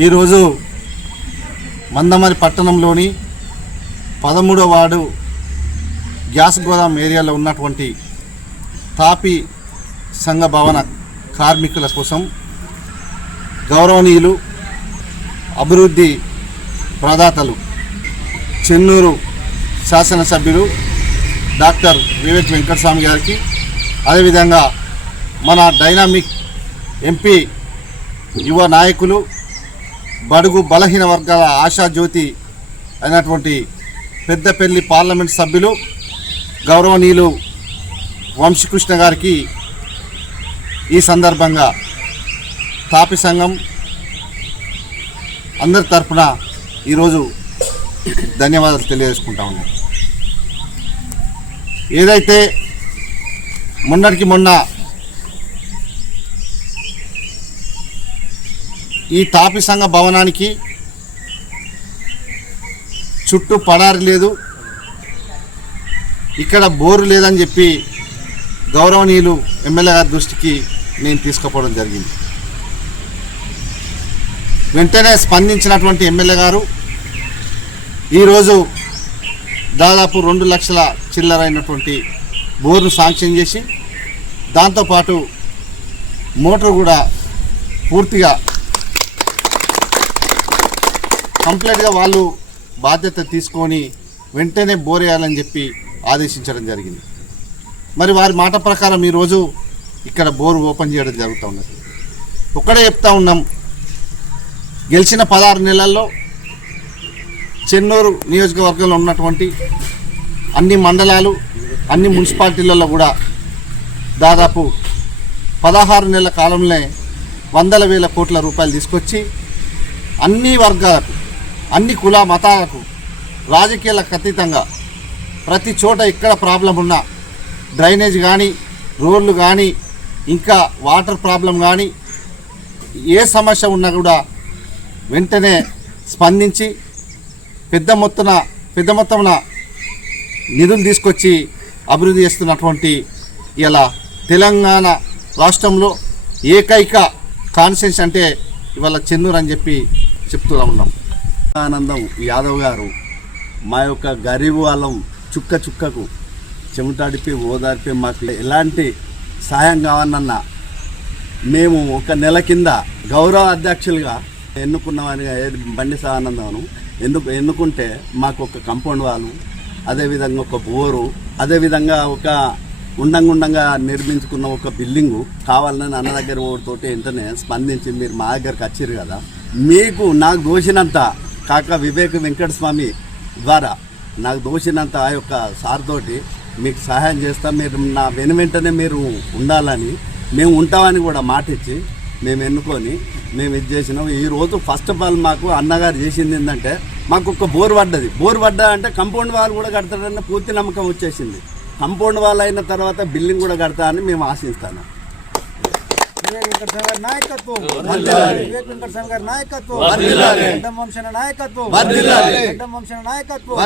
ఈరోజు మందమరి పట్టణంలోని 13వ ward gas గోదాం ఏరియాలో ఉన్నటువంటి తాపీ సంఘ భవన కార్మికుల కోసం గౌరవనీయులు అభివృద్ధి ప్రదాతలు చెన్నూరు శాసనసభ్యులు డాక్టర్ వివేక్ వెంకటస్వామి గారికి, అదేవిధంగా మన డైనామిక్ ఎంపీ యువ నాయకులు బడుగు బలహీన వర్గాల ఆశాజ్యోతి అయినటువంటి పెద్దపల్లి పార్లమెంట్ సభ్యులు గౌరవనీయులు వంశీకృష్ణ గారికి ఈ సందర్భంగా తాపి సంఘం అందరి తరఫున ఈరోజు ధన్యవాదాలు తెలియజేసుకుంటా ఉన్నాం. ఏదైతే మొన్నటికి మొన్న ఈ తాపి సంఘ భవనానికి చుట్టూ పడారి లేదు, ఇక్కడ బోరు లేదని చెప్పి గౌరవనీయులు ఎమ్మెల్యే గారి దృష్టికి నేను తీసుకుపోవడం జరిగింది. వెంటనే స్పందించినటువంటి ఎమ్మెల్యే గారు ఈరోజు దాదాపు 2 లక్షల చిల్లరైనటువంటి బోర్ను శాంక్షన్ చేసి దాంతోపాటు మోటార్ కూడా పూర్తిగా కంప్లీట్గా వాళ్ళు బాధ్యత తీసుకొని వెంటనే బోర్ వేయాలని చెప్పి ఆదేశించడం జరిగింది. మరి వారి మాట ప్రకారం ఈరోజు ఇక్కడ బోర్ ఓపెన్ చేయడం జరుగుతూ ఉన్నది. ఒక్కడే చెప్తా ఉన్నాం, గెలిచిన 16 నెలల్లో చెన్నూరు నియోజకవర్గంలో ఉన్నటువంటి అన్ని మండలాలు, అన్ని మున్సిపాలిటీలలో కూడా దాదాపు 16 నెలల కాలంలో వందల వేల కోట్ల రూపాయలు తీసుకొచ్చి అన్ని వర్గాలకు, అన్ని కుల మతాలకు, రాజకీయాలకు అతీతంగా ప్రతి చోట ఎక్కడ ప్రాబ్లం ఉన్నా, డ్రైనేజ్ కానీ, రోడ్లు కానీ, ఇంకా వాటర్ ప్రాబ్లం కానీ, ఏ సమస్య ఉన్నా కూడా వెంటనే స్పందించి పెద్ద మొత్తమున నిధులు తీసుకొచ్చి అభివృద్ధి చేస్తున్నటువంటి ఇలా తెలంగాణ రాష్ట్రంలో ఏకైక కాన్స్టిట్యూన్సీ అంటే ఇవాళ చెన్నూరు అని చెప్పి చెప్తూ ఉన్నాం. ఆనందం యాదవ్ గారు మా యొక్క గరీబు వాళ్ళం చుక్క చుక్కకు చెమటాడిపి ఓదార్పి మాకు ఎలాంటి సహాయం కావాలన్నా మేము ఒక నెల కింద గౌరవ అధ్యక్షులుగా ఎన్నుకున్నామని బండి ఆనందం ఎన్నుకుంటే మాకు ఒక కంపౌండ్ వాళ్ళు, అదేవిధంగా ఒక బోరు, అదేవిధంగా ఒక ఉండంగా నిర్మించుకున్న ఒక బిల్డింగు కావాలని అన్న దగ్గర ఓడితోటి వెంటనే స్పందించి మీరు మా దగ్గరకు వచ్చారు కదా, మీకు నాకు దోషినంత కాక వివేక్ వెంకటస్వామి ద్వారా నాకు దోషినంత ఆ యొక్క సార్ తోటి మీకు సహాయం చేస్తా, మీరు నా వెంటనే మీరు ఉండాలని మేము ఉంటామని కూడా మాట ఇచ్చి మేము ఎన్నుకొని మేము ఇది చేసినాం. ఈరోజు ఫస్ట్ ఆఫ్ ఆల్ మాకు అన్నగారు చేసింది ఏంటంటే మాకు ఒక బోర్ పడ్డది. బోర్ పడ్డా అంటే కంపౌండ్ వాల్ కూడా కడతాడన్న పూర్తి నమ్మకం వచ్చేసింది. కంపౌండ్ వాల్ అయిన తర్వాత బిల్డింగ్ కూడా కడతా అని మేము ఆశిస్తాను. వివేక్ వెంకటస్వామి గారి నాయకత్వం, వివేక్ వెంకటస్వామి గారి నాయకత్వం, గడ్డం వంశన నాయకత్వం, గడ్డం వంశన నాయకత్వం.